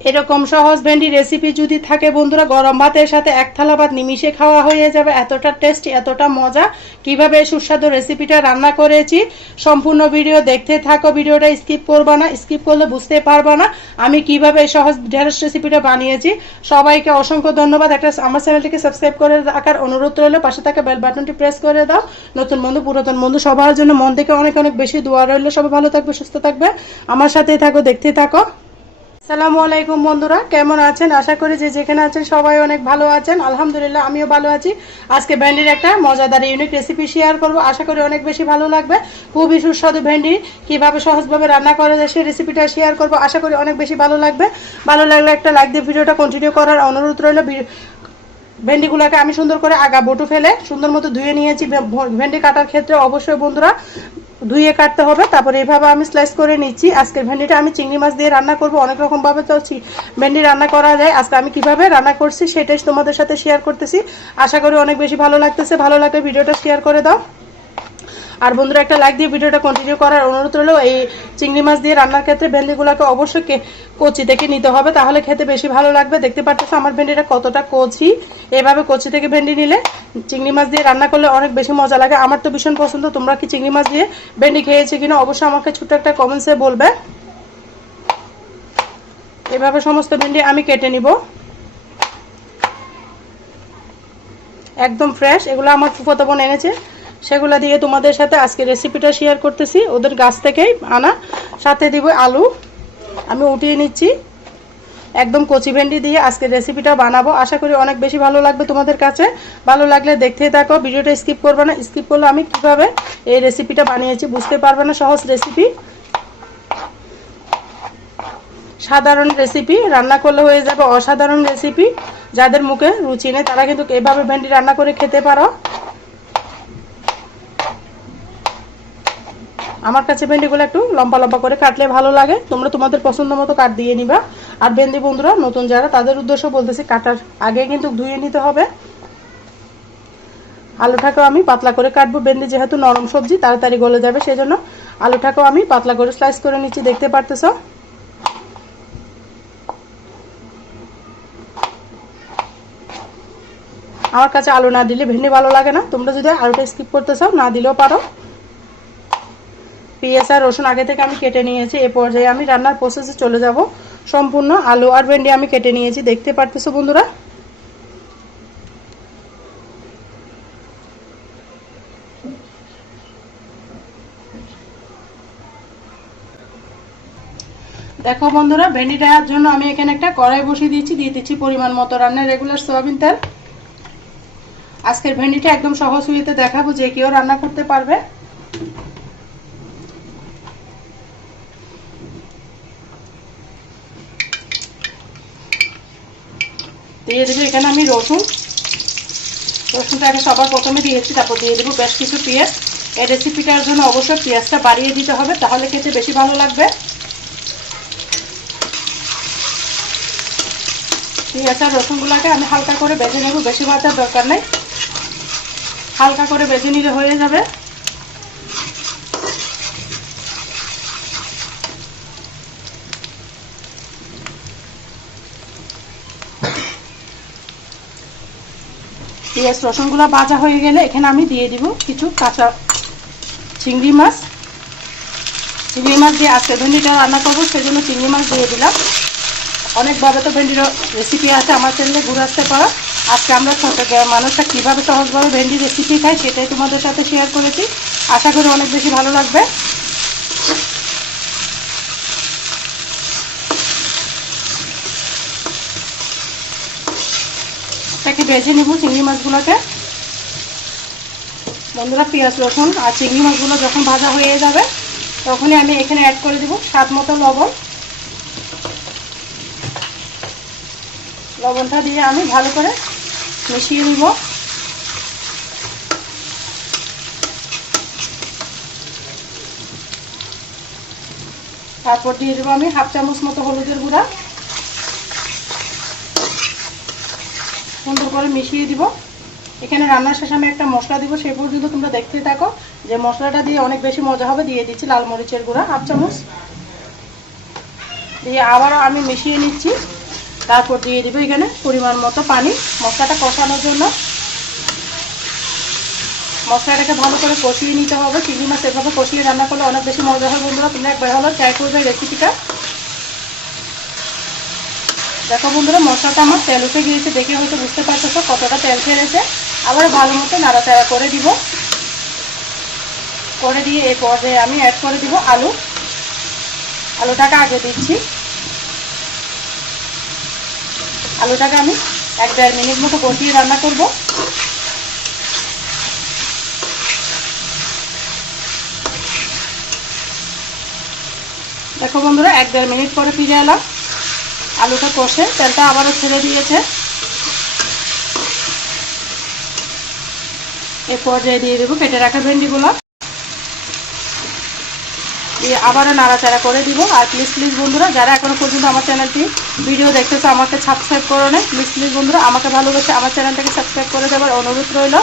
এরকম সহজ ভেন্ডি রেসিপি যদি থাকে বন্ধুরা, গরম ভাতের সাথে এক থালা ভাত নিমিশে খাওয়া হয়ে যাবে। এতটা টেস্টি, এতটা মজা। কিভাবে এই সুস্বাদু রেসিপিটা রান্না করেছি সম্পূর্ণ ভিডিও দেখতে থাকো। ভিডিওটা স্কিপ করবা না, স্কিপ করলে বুঝতে পারবা না আমি কিভাবে এই সহজ ঢেঁড়স রেসিপিটা বানিয়েছি। সবাইকে অসংখ্য ধন্যবাদ। একটা আমার চ্যানেলটিকে সাবস্ক্রাইব করে রাখার অনুরোধ রইল, পাশে থাকা বেল বাটনটি প্রেস করে দাও। নতুন বন্ধু, পুরাতন বন্ধু সবার জন্য মন থেকে অনেক অনেক বেশি দোয়া রইল। সবাই ভালো থাকবে, সুস্থ থাকবে, আমার সাথেই থাকো, দেখতে থাকো। আসসালামু আলাইকুম বন্ধুরা, কেমন আছেন? আশা করি যে যেখানে আছেন সবাই অনেক ভালো আছেন। আলহামদুলিল্লাহ আমিও ভালো আছি। আজকে ভেন্ডির একটা মজাদার ইউনিক রেসিপি শেয়ার করব, আশা করি অনেক বেশি ভালো লাগবে। খুবই সুস্বাদু ভেন্ডি কিভাবে সহজভাবে রান্না করা যায় সেই রেসিপিটা শেয়ার করব, আশা করি অনেক বেশি ভালো লাগবে। ভালো লাগলে একটা লাইক দিয়ে ভিডিওটা কন্টিনিউ করার অনুরোধ রইল। ভেন্ডিগুলোকে আমি সুন্দর করে আগা বটু ফেলে সুন্দর মতো ধুয়ে নিয়েছি। ভেন্ডি কাটার ক্ষেত্রে অবশ্যই বন্ধুরা ধুয়ে কাটতে হবে। তারপরে এইভাবে আমি স্লাইস করে নিচ্ছি। আজকের ভেন্ডিটা আমি চিংড়ি মাছ দিয়ে রান্না করব। অনেক রকমভাবে তো ভেন্ডি রান্না করা যায়, আজকে আমি কিভাবে রান্না করছি সেটাই তোমাদের সাথে শেয়ার করতেছি। আশা করি অনেক বেশি ভালো লাগতেছে। ভালো লাগলে ভিডিওটা শেয়ার করে দাও। আর বন্ধুরা একটা লাইক দিয়ে ভিডিওটা কন্টিনিউ করার অনুরোধ রইল। এই চিংড়ি মাছ দিয়ে রান্নার ক্ষেত্রে ভেন্ডিগুলোকে অবশ্যই কচি থেকে নিতে হবে, তাহলে খেতে বেশি ভালো লাগবে। দেখতে পাচ্ছ আমার ভেন্ডিটা কতটা কচি। এভাবে কচি থেকে ভেন্ডি নিলে চিংড়ি মাছ দিয়ে রান্না করলে অনেক বেশি মজা লাগে। আমার তো ভীষণ পছন্দ। তোমরা কি চিংড়ি মাছ দিয়ে ভেন্ডি খেয়েছে কিনা অবশ্যই আমাকে ছোট্ট একটা কমেন্টসে বলবে। এভাবে সমস্ত ভেন্ডি আমি কেটে নিব, একদম ফ্রেশ। এগুলো আমার ফুফাতো বোন এনেছে, সেগুলো দিয়ে তোমাদের সাথে আজকে রেসিপিটা শেয়ার করতেছি। ওদের গাছ থেকেই আনা। সাথে দিব আলু, আমি উঠিয়ে নিচ্ছি। একদম কচি ভেন্ডি দিয়ে আজকে রেসিপিটা বানাবো, আশা করি অনেক বেশি ভালো লাগবে তোমাদের কাছে। ভালো লাগলে দেখতেই থাকো, ভিডিওটা স্কিপ করবে না। স্কিপ করলে আমি কিভাবে এই রেসিপিটা বানিয়েছি বুঝতে পারবে না। সহজ রেসিপি, সাধারণ রেসিপি, রান্না করলে হয়ে যাবে অসাধারণ রেসিপি। যাদের মুখে রুচি নেই তারা কিন্তু এভাবে ভেন্ডি রান্না করে খেতে পারো। আমার কাছে ভেন্ডিগুলো একটু লম্বা লম্বা করে কাটলে ভালো লাগে, তোমরা তোমাদের পছন্দ মতো কাট দিয়ে নিবা। আর ভেন্ডি বন্ধুরা নতুন যারা, তাদের উদ্দেশ্য বলতেছি কাটার আগে কিন্তু ধুয়ে নিতে হবে। আলুটাকেও আমি পাতলা করে কাটবো। ভেন্ডি যেহেতু নরম সবজি তাড়াতাড়ি গলে যাবে, সেজন্য আলুটাকেও আমি পাতলা করে স্লাইস করে নিচ্ছি, দেখতে পারতেছো। আমার কাছে আলু না দিলে ভেন্ডি ভালো লাগে না। তোমরা যদি আলুটা স্কিপ করতে চাও না দিলেও পারো। পেঁয়াজ আর রসুন আগে থেকে আমি কেটে নিয়েছি। এ পর্যায়ে আমি রান্নার প্রসেসে চলে যাব। সম্পূর্ণ আলু আর ভেন্ডি আমি কেটে নিয়েছি, দেখতে পারতেছো বন্ধুরা। দেখো বন্ধুরা, ভেন্ডিটার জন্য আমি এখানে একটা কড়াই বসিয়ে দিয়েছি। দিয়ে দিচ্ছি পরিমাণ মতো রান্নার রেগুলার সয়াবিন তেল। আজকের ভেন্ডিটা একদম সহজ ওয়েতে দেখাবো, যে কেউ রান্না করতে পারবে। দিয়ে দেবো এখানে আমি রসুনটাকে সবার প্রথমে দিয়েছি, তারপর দিয়ে দেবো বেশ কিছু পেঁয়াজ। এই রেসিপিটার জন্য অবশ্যই পেঁয়াজটা বাড়িয়ে দিতে হবে, তাহলে খেতে বেশি ভালো লাগবে। পেঁয়াজ আর রসুনগুলোকে আমি হালকা করে ভেজে নেব, বেশি ভাজার দরকার নেই, হালকা করে ভেজে নিলে হয়ে যাবে। পেঁয়াজ রসুনগুলো ভাজা হয়ে গেলে এখানে আমি দিয়ে দিব কিছু কাঁচা চিংড়ি মাছ। চিংড়ি মাছ দিয়ে আজকে ভেন্ডিটা রান্না করবো, সেজন্য চিংড়ি মাছ দিয়ে দিলাম। অনেকভাবে তো ভেন্ডির রেসিপি আছে আমার চ্যানেলে, ঘুরে আসতে পারো। আজকে আমরা ছোট মানুষটা কীভাবে সহজভাবে ভেন্ডি রেসিপি খাই সেটাই তোমাদের সাথে শেয়ার করেছি, আশা করি অনেক বেশি ভালো লাগবে। এটাকে ভেজে নিব চিংড়ি মাছগুলোকে। বন্ধুরা পেঁয়াজ রসুন আর চিংড়ি মাছগুলো যখন ভাজা হয়ে যাবে তখনই আমি এখানে অ্যাড করে দেবো স্বাদ মতো লবণ। লবণটা দিয়ে আমি ভালো করে মিশিয়ে নিব। তারপর দিয়ে দেবো আমি হাফ চামচ মতো হলুদের গুঁড়া। সুন্দর করে মিশিয়ে দিব। এখানে রান্নার শেষে আমি একটা মশলা দিব, সেই পর্যন্ত তোমরা দেখতে থাকো। যে মশলাটা দিয়ে অনেক বেশি মজা হবে, দিয়ে দিচ্ছি লাল মরিচের গুঁড়া হাফ চামচ, দিয়ে আবারও আমি মিশিয়ে নিচ্ছি। তারপর দিয়ে দিব এখানে পরিমাণ মতো পানি মশলাটা কষানোর জন্য। মশলাটাকে ভালো করে কষিয়ে নিতে হবে। চিংড়ি মাছ এভাবে কষিয়ে রান্না করলে অনেক বেশি মজা হয় বন্ধুরা, তোমরা একবার হলো ট্রাই করবে রেসিপিটা। দেখো বন্ধুরা মশলাটা আমার তেল উঠে গিয়েছে, দেখে হয়তো বুঝতে পারছো কতটা তেল ছেড়েছে। আবার ভালো মতো নাড়াচাড়া করে দিব। করে দিয়ে এই পর্যায়ে আমি অ্যাড করে দিব আলু। আলুটাকে আগে দিচ্ছি। আলুটাকে আমি 1-1.5 মিনিট মতো কষিয়ে রান্না করব। দেখো বন্ধুরা 1-1.5 মিনিট পরে ফিরে এলাম। আলুটা কষে তেলটা আবারও ছেড়ে দিয়েছে। এই পর্যায়ে দিয়ে দেবো কেটে রাখা ভেন্ডিগুলো, দিয়ে আবারও নাড়াচাড়া করে দিব। আর প্লিজ বন্ধুরা যারা এখনো পর্যন্ত আমার চ্যানেলটি ভিডিও দেখতেছে আমাকে সাবস্ক্রাইব করে নেয়। প্লিজ বন্ধুরা আমাকে ভালোবেসে আমার চ্যানেলটাকে সাবস্ক্রাইব করে দেওয়ার অনুরোধ রইল।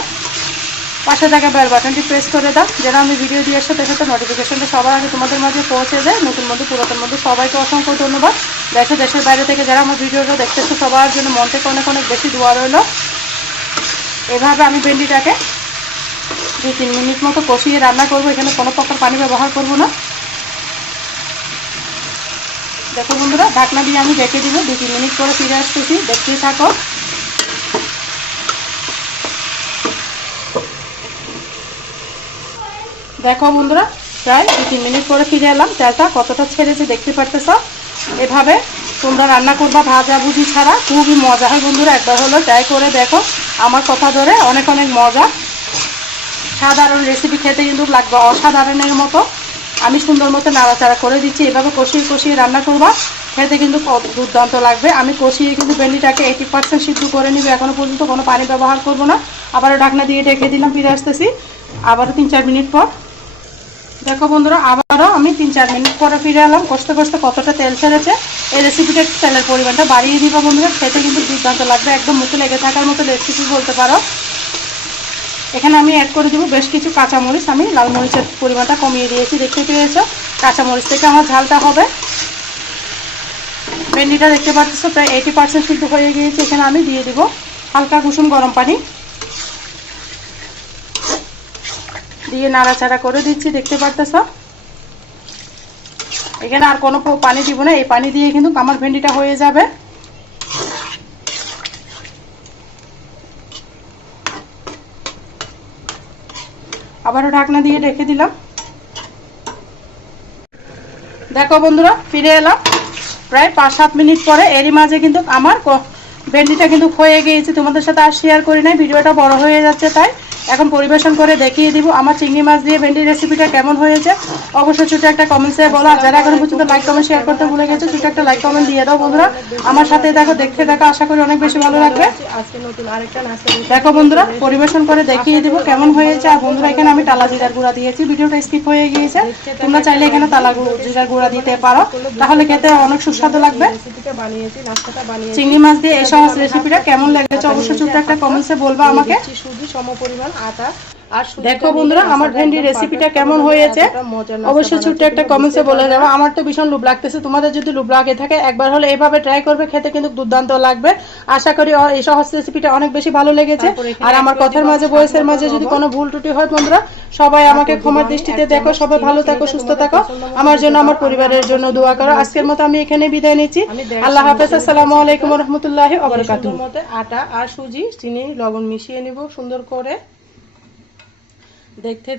পাশে থাকা বেল বাটনটি প্রেস করে দাও, যেন আমি ভিডিও দিয়ে সাথে সাথে নোটিফিকেশনটা সবার আগে তোমাদের মাঝে পৌঁছে যায়। নতুন বন্ধু পুরাতন বন্ধু সবাইকে অসংখ্য ধন্যবাদ। দেশের বাইরে থেকে যারা আমার ভিডিওটা দেখতেছে সবার জন্য মন থেকে অনেক অনেক বেশি দোয়া রইল। এভাবে আমি ভেন্ডিটাকে 2-3 মিনিট মতো কষিয়ে রান্না করবো। এখানে কোনো প্রকার পানি ব্যবহার করব না। দেখো বন্ধুরা ঢাকনা দিয়ে আমি ঢেকে দিব। 2-3 মিনিট পরে ফিরে আসতেছি, দেখতেই থাকো। দেখো বন্ধুরা প্রায় 2-3 মিনিট পরে ফিরে এলাম। তেলটা কতটা ছেড়েছে দেখতে পারতেছ। এভাবে তোমরা রান্না করবা ভাজাভুজি ছাড়া, খুবই মজা হয় বন্ধুরা। একবার হলো ট্রাই করে দেখো, আমার কথা ধরে অনেক অনেক মজা। সাধারণ রেসিপি খেতে কিন্তু লাগবে অসাধারণের মতো। আমি সুন্দর মতো নাড়াচাড়া করে দিচ্ছি। এভাবে কষিয়ে রান্না করবা, খেতে কিন্তু দুর্দান্ত লাগবে। আমি কষিয়ে কিন্তু ভেন্ডিটাকে 80% সিদ্ধ করে নিব। এখনো পর্যন্ত কোনো পানি ব্যবহার করব না। আবারও ঢাকনা দিয়ে ঢেকে দিলাম, ফিরে আসতেছি আবারও 3-4 মিনিট পর। দেখো বন্ধুরা আবারও আমি 3-4 মিনিট পরে ফিরে এলাম। কষতে কতটা তেল ছেড়েছে। এই রেসিপিটা তেলের পরিমাণটা বাড়িয়ে দিবা বন্ধুরা, খেতে কিন্তু দুর্দান্ত লাগবে। একদম মুখে লেগে থাকার মতো রেসিপি বলতে পারো। এখানে আমি অ্যাড করে দিব বেশ কিছু কাঁচামরিচ। আমি লাল মরিচের পরিমাণটা কমিয়ে দিয়েছি, দেখতে পেয়েছো। কাঁচামরিচ থেকে আমার ঝালটা হবে। ভেন্ডিটা দেখতে পাচ্ছ প্রায় 80% সিদ্ধ হয়ে গিয়েছে। এখানে আমি দিয়ে দিব হালকা কুসুম গরম পানি, দিয়ে নাড়াচাড়া করে দিচ্ছি, দেখতে পারতেছ। এখানে আর কোনো পানি দিব না, এই পানি দিয়ে কিন্তু আমার ভেন্ডিটা হয়ে যাবে। আবারও ঢাকনা দিয়ে রেখে দিলাম। দেখো বন্ধুরা ফিরে এলাম প্রায় 5-7 মিনিট পরে। এরই মাঝে কিন্তু আমার ভেন্ডিটা কিন্তু হয়ে গিয়েছে। তোমাদের সাথে আর শেয়ার করি নাই, ভিডিওটা বড় হয়ে যাচ্ছে, তাই এখন পরিবেশন করে দেখিয়ে দিব আমার চিংড়ি মাছ দিয়ে ভেন্ডি রেসিপিটা কেমন হয়েছে। অবশ্যই ছোট একটা কমেন্টসে বলো। আর যারা এখনো পর্যন্ত লাইক কমেন্ট শেয়ার করতে ভুলে গেছে, ছোট একটা লাইক কমেন্ট দিয়ে দাও বন্ধুরা। আমার সাথে দেখতে থাকো, আশা করি অনেক বেশি ভালো লাগবে। দেখো বন্ধুরা পরিবেশন করে দেখিয়ে দিব কেমন হয়েছে। আর বন্ধুরা এখানে আমি টালা জিরার গুঁড়া দিয়েছি, ভিডিওটা স্কিপ হয়ে গিয়েছে। তোমরা চাইলে এখানে জিরার গুঁড়া দিতে পারো, তাহলে খেতে অনেক সুস্বাদু লাগবে। চিংড়ি মাছ দিয়ে এই সহজ রেসিপিটা কেমন লেগেছে অবশ্যই ছোট একটা কমেন্টসে বলবা আমাকে। সমপরিমাণ আটা। দেখো বন্ধুরা আমার ভেন্ডি রেসিপিটা কেমন হয়েছে অবশ্যই ছোট্ট একটা কমেন্টসে বলে দেবো। আমার তো ভীষণ লোভ লাগতেছে, তোমাদের যদি লোভ লাগে থাকে একবার হলে এইভাবে ট্রাই করবে, খেতে কিন্তু দুর্দান্ত লাগবে। আশা করি এই সহজ রেসিপিটা অনেক বেশি ভালো লেগেছে। আর আমার কথার মাঝে ভয়েসের মাঝে যদি কোনো ভুল ত্রুটি হয় বন্ধুরা সবাই আমাকে ক্ষমার দৃষ্টিতে দেখো। সবাই ভালো থাকো, সুস্থ থাকো, আমার জন্য আমার পরিবারের জন্য দোয়া করো। আজকের মতো আমি এখানে বিদায় নিচ্ছি। আল্লাহ হাফেজ, আসসালামু আলাইকুম ওয়া রাহমাতুল্লাহি ওয়া বারাকাতুহু। আটা আর সুজি চিনি লবণ মিশিয়ে নিব সুন্দর করে। দেখতে